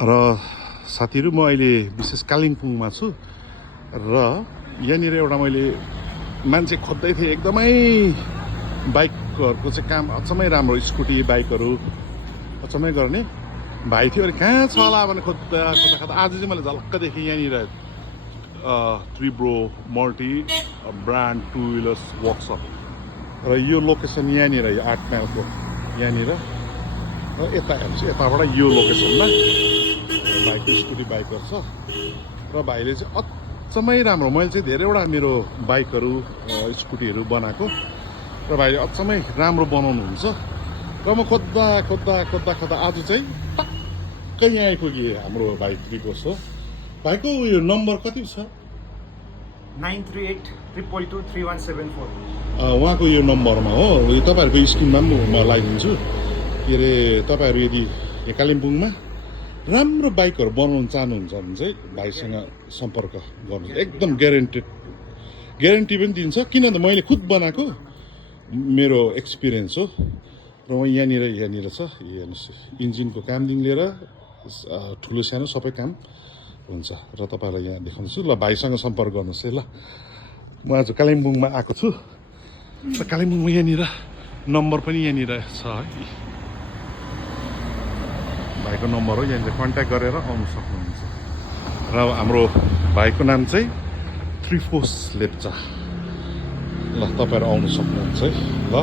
र साथीहरू म अहिले विशेष कालिम्पोङमा छु र यहाँनिर एउटा मैले मान्छे खोज्दै थिएँ एकदमै बाइकहरूको चाहिँ काम अचम्मै राम्रो स्कुटी बाइकहरू अचम्मै गर्ने भाइ थियो अरे कहाँ छ होला भने खोज्दा आज चाहिँ मैले झलक्क देखेँ यहाँनिर त्रिब्रो multi brand two wheelers workshop र यो लोकेसन यहाँनिर यो 8 माइलको यहाँनिर र यता हेर्नुहोस् यताबाट यो लोकेसनमा बाइक स्कुटी बाइकहरू छ र भाइले चाहिँ अचम्मै राम्रो मैले चाहिँ धेरैवटा मेरो बाइकहरू स्कुटीहरू बनाएको र भाइले अचम्मै राम्रो बनाउनुहुन्छ र म खोज्दा आज चाहिँ टक्कै यहाँ आइपुगेँ हाम्रो भाइ त्रिकोस हो भाइको यो नम्बर कति छ 9382223174 उहाँको यो नम्बरमा हो यो तपाईँहरूको स्क्रिनमा पनि म लगाइदिन्छु के अरे तपाईँहरू यदि कालिम्पोङमा राम्रो बाइकहरू बनाउनु चाहनुहुन्छ भने चाहिँ भाइसँग सम्पर्क गर्नुहोस् एकदम ग्यारेन्टी पनि दिन्छ किनभने मैले खुद बनाएको मेरो एक्सपिरियन्स हो र म यहाँनिर छ हेर्नुहोस् इन्जिनको कामदेखि लिएर ठुलो सानो सबै काम हुन्छ र तपाईँलाई यहाँ देखाउँछु ल भाइसँग सम्पर्क गर्नुहोस् है ल म आज कालिम्पोङमा आएको छु र कालिम्पोङमा यहाँनिर नम्बर पनि यहाँनिर छ है भाइको नम्बर हो यहाँनिर कन्ट्याक्ट गरेर आउनु सक्नुहुन्छ र हाम्रो भाइको नाम चाहिँ त्रिफोस लेप्चा ल तपाईँहरू आउनु सक्नुहुन्छ है ल